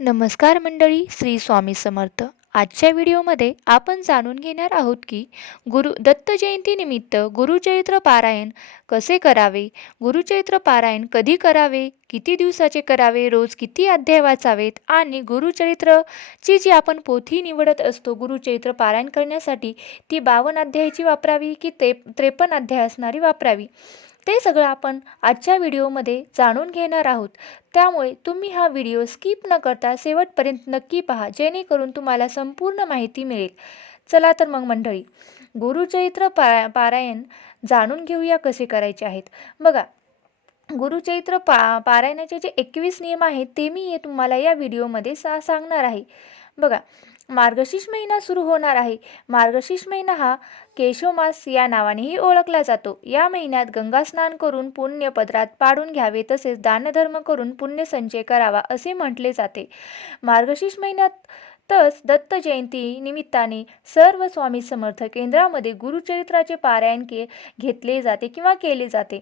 नमस्कार मंडळी श्री स्वामी समर्थ. आजच्या व्हिडिओमध्ये आपण जाणून घेणार आहोत की गुरु दत्त जयंतीनिमित्त गुरुचरित्र पारायण कसे करावे? गुरुचरित्र पारायण कधी करावे? किती दिवसाचे करावे? रोज किती अध्याय वाचावेत? आणि गुरुचरित्रची जी आपण पोथी निवडत असतो गुरुचरित्र पारायण करण्यासाठी ती बावन्न अध्यायाची वापरावी की ते त्रेपन्न अध्याय असणारी वापरावी? ते सगळं आपण आजच्या व्हिडिओमध्ये जाणून घेणार आहोत. त्यामुळे तुम्ही हा व्हिडिओ स्किप न करता शेवटपर्यंत नक्की पहा जेणेकरून तुम्हाला संपूर्ण माहिती मिळेल. चला तर मग मंडळी गुरुचरित्र पा पारायण जाणून घेऊया कसे करायचे आहेत. बघा गुरुचरित्र पा पारायणाचे जे एकवीस नियम आहेत ते मी तुम्हाला या व्हिडिओमध्ये सा सांगणार आहे. बघा मार्गशीर्ष महिना सुरू होणार आहे. मार्गशीर्ष महिना हा केशवमास या नावानेही ओळखला जातो. या महिन्यात गंगा स्नान करून पुण्य पदरात पाडून घ्यावे तसेच दानधर्म करून पुण्य संचय करावा असे म्हटले जाते. मार्गशीर्ष महिन्यात तस दत्त जयंती निमित्ताने सर्व स्वामी समर्थ केंद्रामध्ये गुरुचरित्राचे पारायण के घेतले जाते किंवा केले जाते.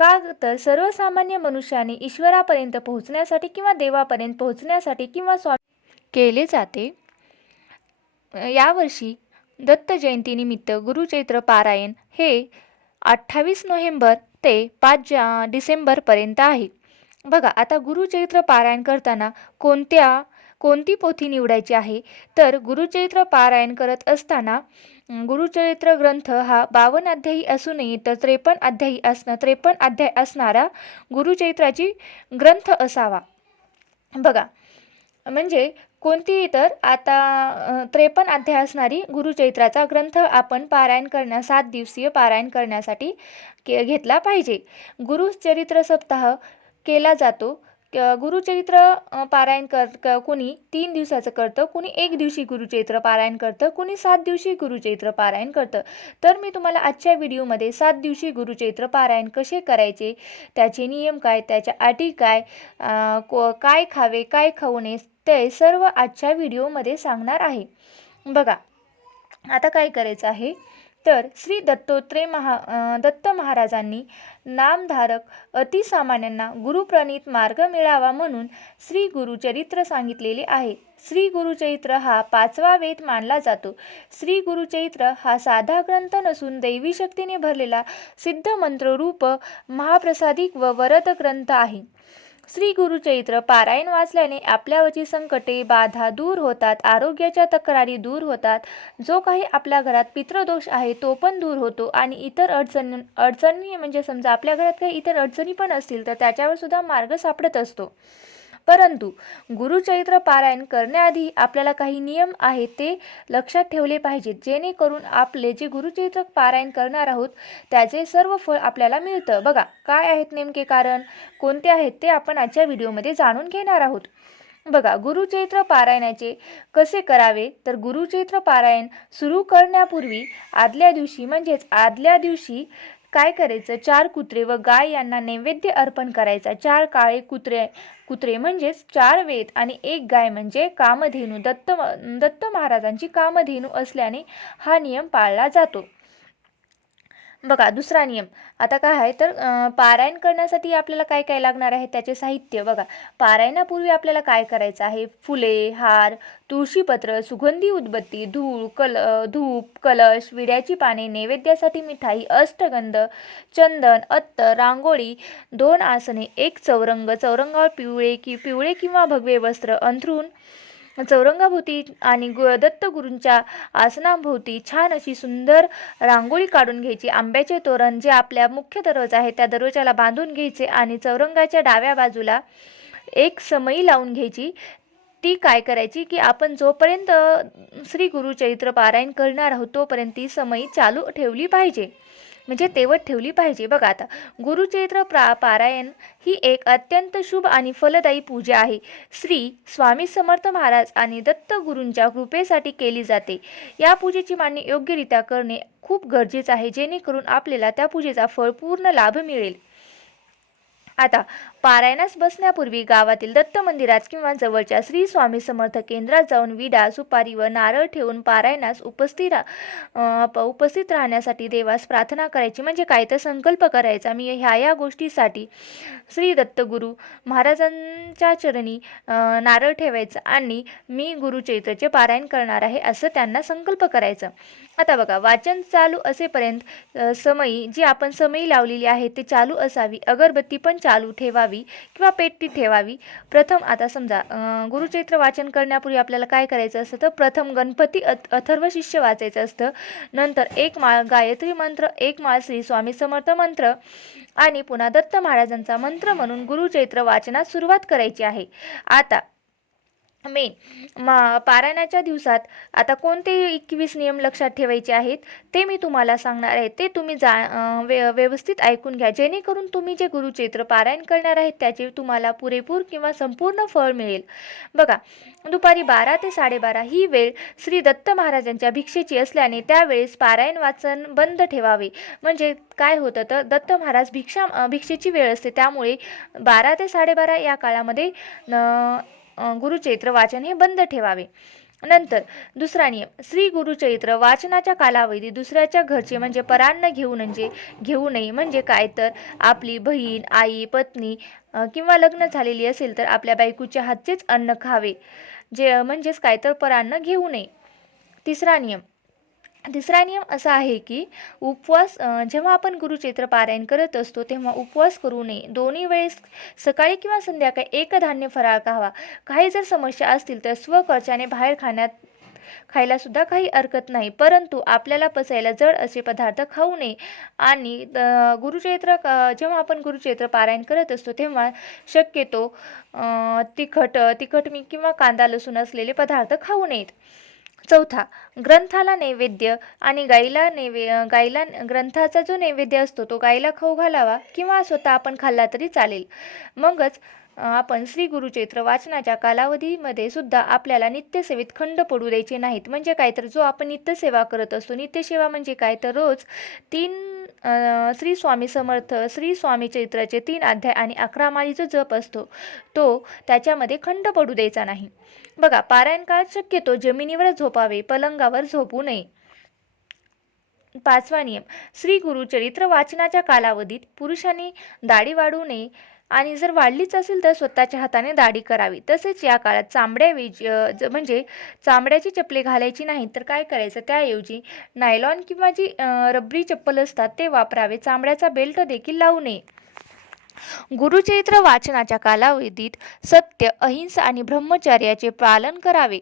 का तर सर्वसामान्य मनुष्याने ईश्वरापर्यंत पोहोचण्यासाठी किंवा देवापर्यंत पोहोचण्यासाठी किंवा स्वामी केले जाते. यावर्षी दत्त जयंतीनिमित्त गुरुचैत्र पारायण हे अठ्ठावीस नोव्हेंबर ते पाच जा डिसेंबरपर्यंत आहे. बघा आता गुरुचैत्र पारायण करताना कोणत्या कोणती पोथी निवडायची आहे? तर गुरुचरित्र पारायण करत असताना गुरुचरित्र ग्रंथ हा बावन्न अध्यायी असूनही तर त्रेपन्न अध्यायी असणं त्रेपन्न अध्याय असणारा गुरुचरित्राची ग्रंथ असावा. बघा म्हणजे कोणतीही तर आता त्रेपन्न अध्याय असणारी गुरुचैत्राचा ग्रंथ आपण पारायण करण्या सात दिवसीय पारायण करण्यासाठी के घेतला पाहिजे. गुरुचरित्र सप्ताह केला जातो. गुरुचरित्र पारायण कर क कुणी तीन दिवसाचं करतं कुणी एक दिवशी गुरुचैत्र पारायण करतं कुणी सात दिवशी गुरुचैत्र पारायण करतं. तर मी तुम्हाला आजच्या व्हिडिओमध्ये सात दिवशी गुरुचैत्र पारायण कसे करायचे त्याचे नियम काय त्याच्या अटी काय को काय खावे काय खाऊ नये ते सर्व आजच्या व्हिडिओमध्ये सांगणार आहे. बघा आता काय करायचं आहे? तर श्री दत्तोत्रे महा दत्त महाराजांनी नामधारक अतिसामान्यांना गुरुप्रणित मार्ग मिळावा म्हणून श्री गुरुचरित्र सांगितलेले आहे. श्री गुरुचरित्र हा पाचवा वेद मानला जातो. श्री गुरुचरित्र हा साधा ग्रंथ नसून दैवी शक्तीने भरलेला सिद्ध मंत्ररूप महाप्रसादिक व वरद ग्रंथ आहे. श्री गुरुचरित्र पारायण वाचल्याने आपल्यावरची संकटे बाधा दूर होतात आरोग्याच्या तक्रारी दूर होतात. जो काही आपल्या घरात पितृदोष आहे तो पण दूर होतो आणि इतर अडचण अडचणी म्हणजे समजा आपल्या घरात काही इतर अडचणी पण असतील तर त्याच्यावर सुद्धा मार्ग सापडत असतो. परंतु गुरुचरित्र पारायण करण्याआधी आपल्याला काही नियम आहेत ते लक्षात ठेवले पाहिजेत. जेणेकरून आपले जे गुरुचरित्र पारायण करणार आहोत त्याचे सर्व फळ आपल्याला मिळतं. बघा काय आहेत नेमके कारण? कोणते आहेत ते आपण आजच्या व्हिडिओमध्ये जाणून घेणार आहोत. बघा गुरुचैत्र पारायणाचे कसे करावे? तर गुरुचैत्र पारायण सुरू करण्यापूर्वी आदल्या दिवशी म्हणजेच आदल्या दिवशी काय करायचं? चार कुत्रे व गाय यांना नैवेद्य अर्पण करायचा. चार काळे कुत्रे कुत्रे म्हणजेच चार वेद आणि एक गाय म्हणजे कामधेनू. दत्त दत्त महाराजांची कामधेनू असल्याने हा नियम पाळला जातो. बघा दुसरा नियम. आता काय आहे तर पारायण करण्यासाठी आपल्याला काय काय लागणार आहे? त्याचे साहित्य बघा. पारायणापूर्वी आपल्याला काय करायचं आहे? फुले हार तुळशीपत्र सुगंधी उदबत्ती धूळ कल धूप कलश विड्याची पाने नैवेद्यासाठी मिठाई अष्टगंध चंदन अत्तर रांगोळी दोन आसने एक चौरंग चौरंगावर पिवळे की पिवळे किंवा भगवे वस्त्र अंथरून चौरंगाभोवती आणि गु दत्तगुरूंच्या आसनाभोवती छान अशी सुंदर रांगोळी काढून घ्यायची. आंब्याचे तोरण जे आपल्या मुख्य दरवाजा आहे त्या दरवाजाला बांधून घ्यायचे आणि चौरंगाच्या डाव्या बाजूला एक समई लावून घ्यायची. ती काय करायची की आपण जोपर्यंत श्री गुरुचरित्र पारायण करणार आहोत तोपर्यंत ती समई चालू ठेवली पाहिजे. म्हणजे तेवत ठेवली पाहिजे. बघा आता गुरुचरित्र प्रा पारायण ही एक अत्यंत शुभ आणि फलदायी पूजा आहे. श्री स्वामी समर्थ महाराज आणि दत्त गुरूंच्या कृपेसाठी केली जाते. या पूजेची मांडणी योग्यरित्या करणे खूप गरजेचं आहे जेणेकरून आपल्याला त्या पूजेचा फळ पूर्ण लाभ मिळेल. आता पारायणास बसण्यापूर्वी गावातील दत्त मंदिरात किंवा जवळच्या श्री स्वामी समर्थ केंद्रात जाऊन विडा सुपारी व नारळ ठेवून पारायणास उपस्थित रा प- उपस्थित राहण्यासाठी देवास प्रार्थना करायची. म्हणजे काय तर संकल्प करायचा. मी ह्या या गोष्टीसाठी श्री दत्तगुरू महाराजांच्या चरणी नारळ ठेवायचं आणि मी गुरुचरित्राचे पारायण करणार आहे असं त्यांना संकल्प करायचं. आता बघा वाचन चालू असेपर्यंत समयी जी आपण समयी लावलेली आहे ते चालू असावी. अगरबत्ती पण चालू ठेवावी. किंवा पेटी ठेवावी? प्रथम आता समजा गुरुचैत्र गुरुचरित्र वाचन करण्यापूर्वी आपल्याला काय करायचं असतं? तर प्रथम गणपती अथ अथर्व शिष्य वाचायचं असतं. नंतर एक माळ गायत्री मंत्र एक माळ श्री स्वामी समर्थ मंत्र आणि पुन्हा दत्त महाराजांचा मंत्र म्हणून गुरुचरित्र वाचनात सुरुवात करायची आहे. आता मेन मा पारायणाच्या दिवसात आता कोणते एकवीस नियम लक्षात ठेवायचे आहेत ते मी तुम्हाला सांगणार आहे. ते तुम्ही जा वे व्य व्यवस्थित ऐकून घ्या. जेणेकरून तुम्ही जे गुरुचैत्र पारायण करणार आहेत त्याचे तुम्हाला पुरेपूर किंवा संपूर्ण फळ मिळेल. बघा दुपारी बारा ते साडेबारा ही वेळ श्री दत्त महाराजांच्या भिक्षेची असल्याने त्यावेळेस पारायण वाचन बंद ठेवावे. म्हणजे काय होतं तर दत्त महाराज भिक्षा भिक्षेची वेळ असते. त्यामुळे बारा ते साडेबारा या काळामध्ये गुरुचैत्र वाचन हे बंद ठेवावे. नंतर दुसरा नियम श्री गुरुचरित्र वाचनाच्या कालावधी दुसऱ्याच्या घरचे म्हणजे परान्न घेऊ म्हणजे घेऊ नये म्हणजे काय? तर आपली बहीण आई पत्नी किंवा लग्न झालेली असेल तर आपल्या बायकोच्या हातचेच अन्न खावे. जे म्हणजेच काय? तर परान्न घेऊ नये. तिसरा नियम तिसरा नियम असा आहे की उपवास जेव्हा आपण गुरुचैत्र पारायण करत असतो तेव्हा उपवास करू नये. दोन्ही वेळेस सकाळी किंवा संध्याकाळी एक धान्य फराळ खावा. काही जर समस्या असतील तर स्वखर्चाने बाहेर खाण्यात खायला सुद्धा काही हरकत नाही. परंतु आपल्याला पचायला जड असे पदार्थ खाऊ नये. आणि अ, गुरुचैत्र जेव्हा आपण गुरुचैत्र पारायण करत असतो तेव्हा शक्यतो तिखट तिखट मी किंवा कांदा लसूण असलेले पदार्थ खाऊ नयेत. चौथा ग्रंथाला नैवेद्य आणि गाईला नैवे गाईला ग्रंथाचा जो नैवेद्य असतो तो गाईला खाऊ घालावा किंवा स्वतः आपण खाल्ला तरी चालेल. मगच आपण श्री गुरुचैत्र वाचनाच्या कालावधीमध्ये सुद्धा आपल्याला नित्यसेवेत खंड पडू द्यायचे नाहीत. म्हणजे काय? तर जो आपण नित्यसेवा करत असतो नित्यसेवा म्हणजे काय? तर रोज तीन श्री स्वामी समर्थ श्री स्वामी चरित्राचे तीन अध्याय आणि अकरा माळीचा जप असतो. तो त्याच्यामध्ये खंड पडू द्यायचा नाही. बघा पारायण काळात शक्यतो जमिनीवर झोपावे पलंगावर झोपू नये. पाचवा नियम श्री गुरुचरित्र वाचनाच्या कालावधीत पुरुषांनी दाढी वाढू नये. आणि जर वाढलीच असेल तर स्वतःच्या हाताने दाढी करावी. तसेच या काळात चांबड्याऐवजी म्हणजे चांबड्याची चपले घालायची नाही तर काय करायचं? त्याऐवजी नायलॉन किंवा जी रबरी चप्पल असतात ते वापरावे. चांबड्याचा बेल्ट देखील लावू नये. गुरुचरित्र वाचनाच्या कालावधीत सत्य अहिंसा आणि ब्रह्मचर्याचे पालन करावे.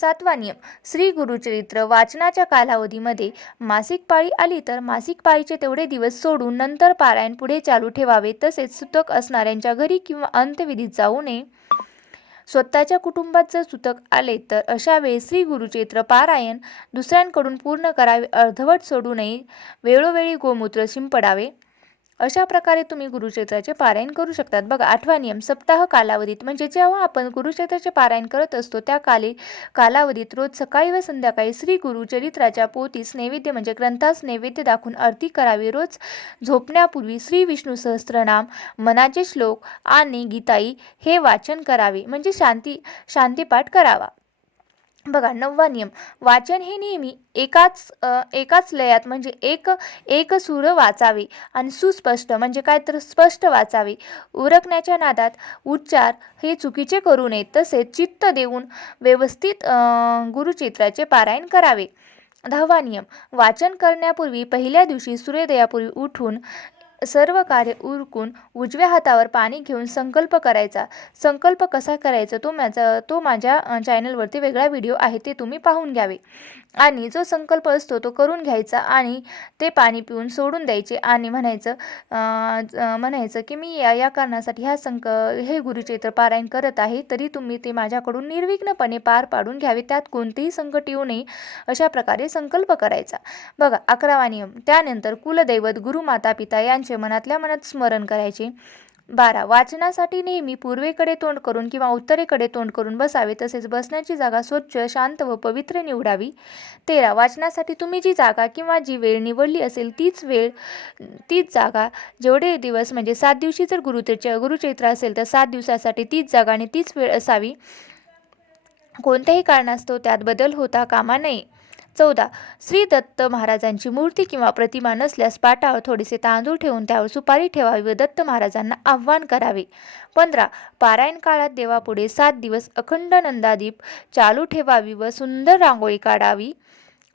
सातवा नियम. श्री गुरुचरित्र वाचनाच्या कालावधीमध्ये मासिक पाळी आली तर मासिक पाळीचे तेवढे दिवस सोडून नंतर पारायण पुढे चालू ठेवावे तसेच सुतक असणाऱ्यांच्या घरी किंवा अंत्यविधीत जाऊ नये. स्वतःच्या कुटुंबात जर सुतक आले तर अशा वेळी श्री गुरुचरित्र पारायण दुसऱ्यांकडून पूर्ण करावे अर्धवट सोडू नये. वेळोवेळी गोमूत्र शिंपडावे. अशा प्रकारे तुम्ही गुरुक्षेत्राचे पारायण करू शकतात. बघा आठवा नियम सप्ताह कालावधीत. म्हणजे जेव्हा आपण गुरुक्षेत्राचे पारायण करत असतो त्या काली कालावधीत रोज सकाळी व संध्याकाळी श्री गुरुचरित्राच्या पोतीस नैवेद्य म्हणजे ग्रंथास नैवेद्य दाखवून आरती करावी. रोज झोपण्यापूर्वी श्री विष्णू सहस्त्रनाम मनाचे श्लोक आणि गीताई हे वाचन करावे. म्हणजे शांती शांतीपाठ करावा. बघा नववा नियम. वाचन हे नेहमी एकाच एकाच लयात म्हणजे एक एक सूर वाचावे आणि सुस्पष्ट म्हणजे काय तर स्पष्ट वाचावे. उरकण्याच्या नादात उच्चार हे चुकीचे करू नये तसेच चित्त देऊन व्यवस्थित गुरुचित्राचे पारायण करावे. दहावा नियम. वाचन करण्यापूर्वी पहिल्या दिवशी सूर्योदयापूर्वी उठून सर्व कार्य उरकून उजव्या हातावर पाणी घेऊन संकल्प करायचा. संकल्प कसा करायचा? तो माझा तो माझ्या चॅनलवरती वेगळा व्हिडिओ आहे ते तुम्ही पाहून घ्यावे. आणि जो संकल्प असतो तो करून घ्यायचा आणि ते पाणी पिऊन सोडून द्यायचे आणि म्हणायचं ज- म्हणायचं की मी या या कारणासाठी ह्या संक हे गुरुचरित्र पारायण करत आहे तरी तुम्ही ते माझ्याकडून निर्विघ्नपणे पार पाडून घ्यावे त्यात कोणतेही संकट येऊ नये अशा प्रकारे संकल्प करायचा. बघा अकरावा नियम. त्यानंतर कुलदैवत गुरु माता पिता यांचे मनातल्या मनात स्मरण करायचे. बारा. वाचनासाठी नेहमी पूर्वेकडे तोंड करून किंवा उत्तरेकडे तोंड करून बसावे तसेच बसण्याची जागा स्वच्छ शांत व पवित्र निवडावी. तेरा. वाचनासाठी तुम्ही जी जागा किंवा जी वेळ निवडली असेल तीच वेळ तीच जागा जेवढे दिवस म्हणजे सात दिवशी जर गुरुचैत्र गुरुचैत्र असेल तर सात दिवसासाठी तीच जागा आणि तीच वेळ असावी. कोणत्याही कारणास्तव त्यात बदल होता कामा नये. चौदा. श्री दत्त महाराजांची मूर्ती किंवा प्रतिमा नसल्यास पाटावर थोडेसे तांदूळ ठेवून त्यावर सुपारी ठेवावी व दत्त महाराजांना आव्हान करावे. पंधरा. पारायण काळात देवापुढे सात दिवस अखंड नंदादीप चालू ठेवावी व सुंदर रांगोळी काढावी.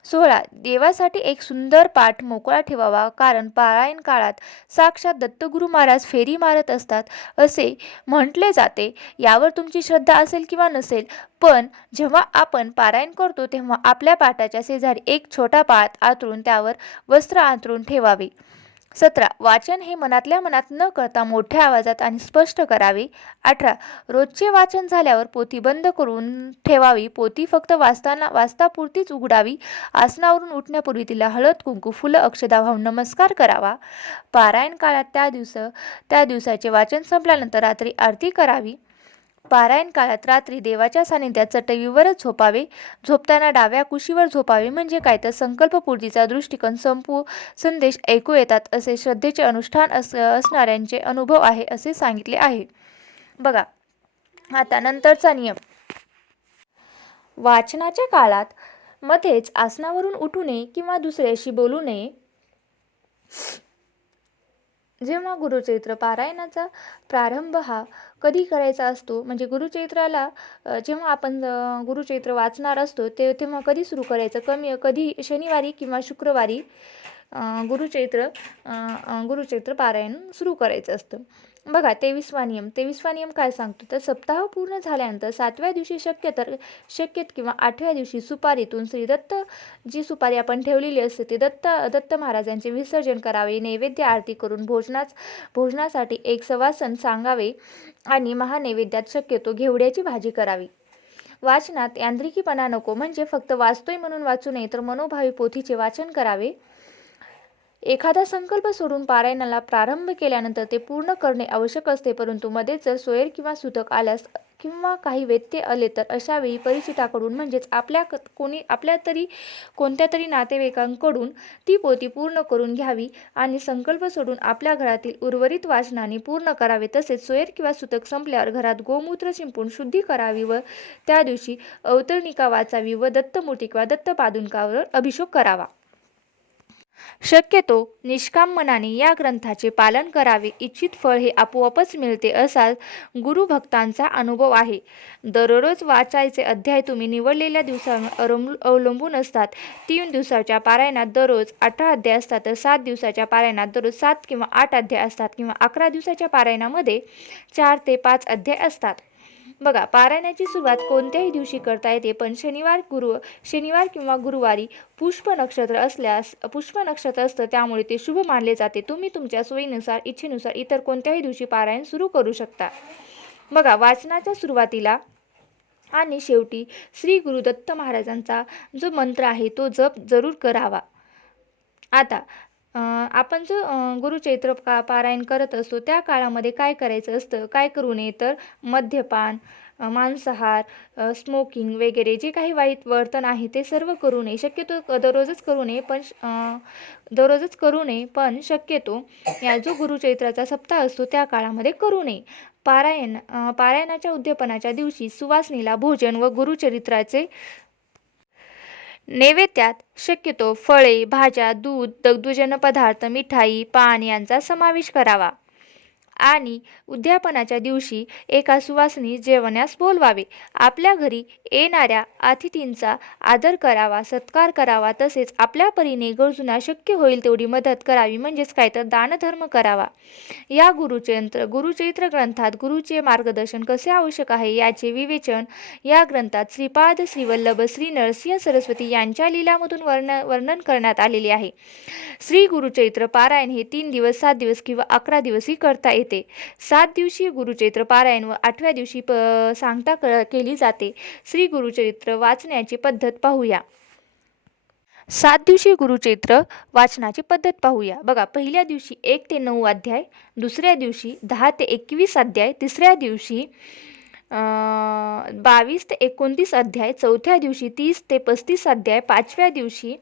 सोळा देवासाठी एक सुंदर पाठ मोकळा ठेवावा कारण पारायण काळात साक्षात दत्तगुरू महाराज फेरी मारत असतात असे म्हटले जाते. यावर तुमची श्रद्धा असेल किंवा नसेल पण जेव्हा आपण पारायण करतो तेव्हा आपल्या पाटाच्या शेजारी एक छोटा पाठ आतरून त्यावर वस्त्र आतरून ठेवावे. सतरा वाचन हे मनातल्या मनात न करता मोठ्या आवाजात आणि स्पष्ट करावे. अठरा रोजचे वाचन झाल्यावर पोथी बंद करून ठेवावी. पोथी फक्त वाचताना वाचतापुरतीच उघडावी. आसनावरून उठण्यापूर्वी तिला हळद कुंकू फुलं अक्षदा वाहून नमस्कार करावा. पारायण काळात त्या दिवस त्या दिवसाचे वाचन संपल्यानंतर रात्री आरती करावी. पारायण काळात रात्री देवाच्या सानिध्यात चटईवरच झोपावे. झोपताना डाव्या कुशीवर झोपावे म्हणजे काय? तर संकल्पपूर्तीचा दृष्टिकोन संपू संदेश ऐकू येतात असे श्रद्धेचे अनुष्ठान अस असणाऱ्यांचे अनुभव आहे असे सांगितले आहे. बघा आता नंतरचा नियम. वाचनाच्या काळात मध्येच आसनावरून उठू नये किंवा दुसऱ्याशी बोलू नये. जेव्हा गुरुचरित्र पारायणाचा प्रारंभ हा कधी करायचा असतो? म्हणजे गुरुचैत्राला जेव्हा आपण गुरुचैत्र वाचणार असतो ते तेव्हा कधी सुरू करायचं? कमी कधी शनिवारी किंवा शुक्रवारी गुरुचैत्र गुरुचैत्र पारायण सुरू करायचं असतं. बघा तेवीसवा नियम. तेवीसवा नियम काय सांगतो? तर सप्ताह पूर्ण झाल्यानंतर सातव्या दिवशी शक्य तर शक्यत किंवा आठव्या दिवशी सुपारीतून श्री दत्त जी सुपारी आपण ठेवलेली असते ती दत्त दत्त महाराजांचे विसर्जन करावे नैवेद्य आरती करून भोजनाच भोजनासाठी एक सवासन सांगावे आणि महानैवेद्यात शक्यतो घेवड्याची भाजी करावी. वाचनात यांत्रिकीपणा नको म्हणजे फक्त वाचतोय म्हणून वाचू नये तर मनोभावी पोथीचे वाचन करावे. एखादा संकल्प सोडून पारायणाला प्रारंभ केल्यानंतर ते पूर्ण करणे आवश्यक असते परंतु मध्ये जर सोयर किंवा सुतक आल्यास किंवा काही व्यत्यय आले तर अशा वेळी परिचिताकडून म्हणजेच आपल्या क- कोणी आपल्या तरी कोणत्या तरी नातेवाईकांकडून ती पोती पूर्ण करून घ्यावी आणि संकल्प सोडून आपल्या घरातील उर्वरित वाचनाने पूर्ण करावे. तसेच सोयर किंवा सुतक संपल्यावर घरात गोमूत्र शिंपून शुद्धी करावी व त्या दिवशी अवतरणिका वाचावी व दत्तमूर्ती किंवा दत्तपादुकावर अभिषेक करावा. शक्यतो निष्काम मनाने या ग्रंथाचे पालन करावे. इच्छित फळ हे आपोआपच मिळते असा गुरुभक्तांचा अनुभव आहे. दररोज वाचायचे अध्याय तुम्ही निवडलेल्या दिवसावर अवलंबून असतात. तीन दिवसाच्या पारायणात दररोज अठरा अध्याय असतात तर सात दिवसाच्या पारायणात दररोज सात किंवा आठ अध्याय असतात किंवा अकरा दिवसाच्या पारायणामध्ये चार ते पाच अध्याय असतात. बघा पारायणाची सुरुवात कोणत्याही दिवशी करता येते पण शनिवार गुरु शनिवार किंवा गुरुवारी पुष्प नक्षत्र असल्यास पुष्प नक्षत्र असतं त्यामुळे ते शुभ मानले जाते. तुम्ही तुमच्या सोयीनुसार इच्छेनुसार इतर कोणत्याही दिवशी पारायण सुरू करू शकता. बघा वाचनाच्या सुरुवातीला आणि शेवटी श्री गुरु दत्त महाराजांचा जो मंत्र आहे तो जप जरूर करावा. आता आपण जो गुरुचैत्र का पारायण करत असतो त्या काळामध्ये काय करायचं असतं? काय करू नये? तर मद्यपान मांसाहार स्मोकिंग वगैरे जे काही वाईट वर्तन आहे ते सर्व करू नये. शक्यतो दररोजच करू नये पण श- दररोजच करू नये पण शक्यतो या जो गुरुचैत्राचा सप्ताह असतो त्या काळामध्ये करू नये. पारायण पारायणाच्या उद्यापनाच्या दिवशी सुवासनीला भोजन व गुरुचरित्राचे नैवेद्यात शक्यतो फळे भाज्या दूध दुग्धजन्य पदार्थ मिठाई पान यांचा समावेश करावा. आणि उद्यापनाच्या दिवशी एका सुवासनी जेवण्यास बोलवावे. आपल्या घरी येणाऱ्या अतिथींचा आदर करावा सत्कार करावा तसेच आपल्या परीने गरजूंना शक्य होईल तेवढी मदत करावी म्हणजेच काय तर दानधर्म करावा. या गुरुचैत्र गुरुचैत्र ग्रंथात गुरुचे मार्गदर्शन कसे आवश्यक आहे याचे विवेचन या ग्रंथात श्रीपाद श्रीवल्लभ श्री नरसिंह सरस्वती यांच्या लीलामधून वर्ण वर्णन करण्यात आलेले आहे. श्री गुरुचैत्र पारायण हे तीन दिवस सात दिवस किंवा अकरा दिवसही करता येते. सात दिवशी गुरुचरित्र पारायण व आठव्या दिवशी प सांगता क केली जाते. श्री गुरुचरित्र वाचण्याची पद्धत पाहूया. सात दिवशी गुरुचरित्र वाचनाची पद्धत पाहूया. बघा पहिल्या दिवशी एक ते नऊ अध्याय दुसऱ्या दिवशी दहा ते एकवीस अध्याय तिसऱ्या दिवशी बावीस ते एकोणतीस अध्याय चौथ्या दिवशी तीस ते पस्तीस अध्याय पाचव्या दिवशी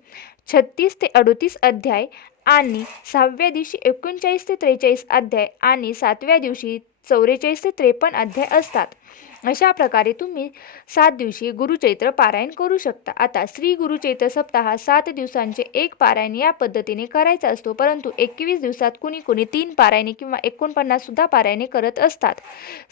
छत्तीस ते अडोतीस अध्याय आणि सहाव्या दिवशी एकोणचाळीस ते त्रेचाळीस अध्याय आणि सातव्या दिवशी चौवेचाळीस ते त्रेपन्न अध्याय असतात. अशा प्रकारे तुम्ही सात दिवशी गुरुचैत्र पारायण करू शकता. आता श्री गुरुचैत्र सप्ताह सात दिवसांचे एक पारायण या पद्धतीने करायचा असतो परंतु एकवीस दिवसात कुणी कुणी तीन पारायणे किंवा एकोणपन्नास सुद्धा पारायणे करत असतात.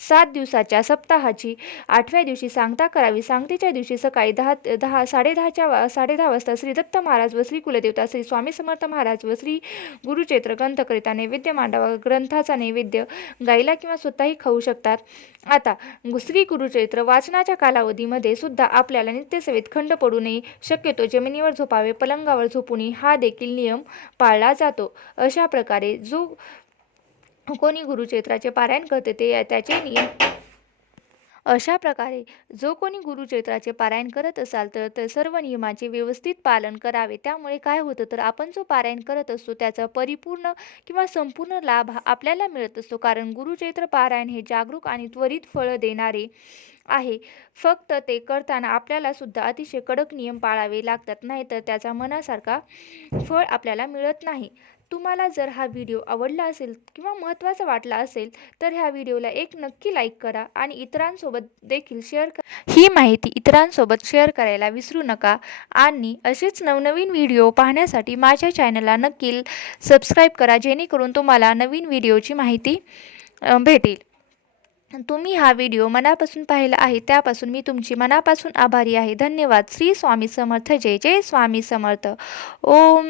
सात दिवसाच्या सप्ताहाची आठव्या दिवशी सांगता करावी. सांगतेच्या दिवशी सकाळी दहा दहा साडेदहाच्या वा साडेदहा वाजता श्री दत्त महाराज व श्री कुलदेवता श्री स्वामी समर्थ महाराज व श्री गुरुचैत्र ग्रंथकरिता नैवेद्य मांडावा. ग्रंथाचा नैवेद्य गायला किंवा स्वतःही खाऊ शकतात. आता श्री गुरुचैत्र वाचनाच्या कालावधीमध्ये सुद्धा आपल्याला नित्यसेवेत खंड पडू नये. शक्यतो जमिनीवर झोपावे पलंगावर झोपू नये हा देखील नियम पाळला जातो. अशा प्रकारे जो कोणी गुरुचरित्राचे पारायण करते ते त्याचे नियम अशा प्रकारे जो कोणी गुरुचरित्राचे पारायण करत असाल तर तर सर्व नियमांचे व्यवस्थित पालन करावे. त्यामुळे काय होतं तर आपण जो पारायण करत असतो त्याचा परिपूर्ण किंवा संपूर्ण लाभ हा आपल्याला मिळत असतो. कारण गुरुचरित्र पारायण हे जागरूक आणि त्वरित फळ देणारे आहे. फक्त ते करताना आपल्याला सुद्धा अतिशय कडक नियम पाळावे लागतात. नाहीतर त्याचा मनासारखा फळ आपल्याला मिळत नाही. तुम्हाला जर हा व्हिडिओ आवडला असेल किंवा महत्त्वाचा वाटला असेल तर ह्या व्हिडिओला एक नक्की लाईक करा आणि इतरांसोबत देखील शेअर करा. ही माहिती इतरांसोबत शेअर करायला विसरू नका आणि असेच नवनवीन व्हिडिओ पाहण्यासाठी माझ्या चॅनलला नक्की सबस्क्राईब करा जेणेकरून तुम्हाला नवीन व्हिडिओची माहिती भेटेल. तुम्ही हा व्हिडिओ मनापासून पाहिला आहे त्यापासून मी तुमची मनापासून आभारी आहे. धन्यवाद. श्री स्वामी समर्थ. जय जय स्वामी समर्थ. ओम.